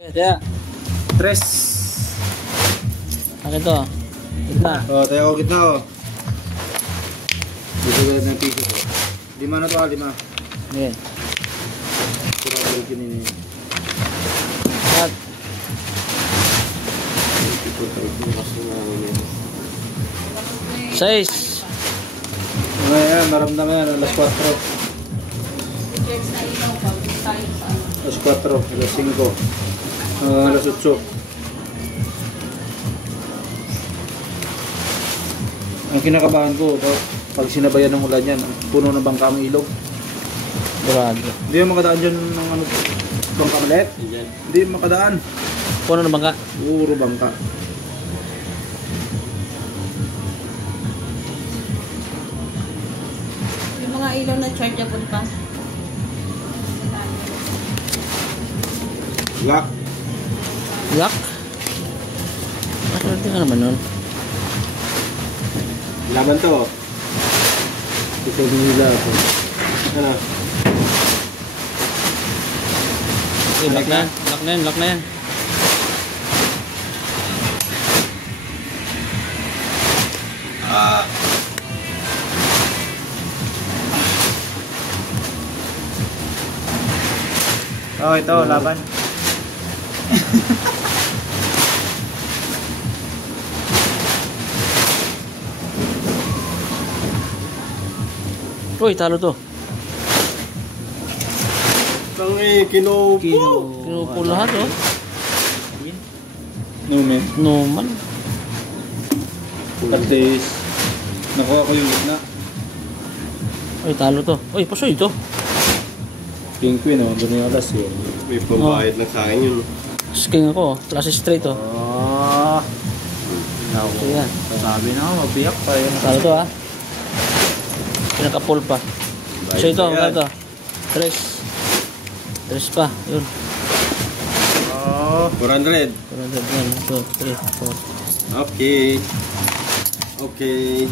Kaya, tres. Akin to. Gitna. Tayo ako gitna Dito gawin ng piso ko. 5 na to 5. Ayan. Sira balik yun yun. Cut. Size. Ngayon, maramdaman yan. Alas 4. Alas 4. Alas 5. Alas 8. Ang kinakabahan ko, pag sinabayan ng ulan yan, puno ng bangka ang ilog. Durado. Hindi mo makadaan dyan ng ano, bangka malit? Hindi mo makadaan. Puno na bangka? Puro bangka. Yung mga ilaw na chargeable pa. Lock. Lock? Maswerte ka naman nun. Laban to. Ito nila ako. Ano? Lock na yan. Lock na yan. Lock na yan. Oh, ito, laban. Uy, talo to. Kinupo. Kinupo lahat, oh. Numan. Numan. At least, nakuha ko yung gitna. Uy, talo to. Uy, pasoy to. King Queen, doon yung alas yun. May pambayad lang sa akin yun. Sking ako. Klase straight, oh. Naku. Yan. Sabi na ako, mabiyak pa yun. Talo to, ha. Pinaka-pull pa. So ito, ano to? 3 pa. Yun. 400. 400 yan. 2, 3, 4. Okay. Okay.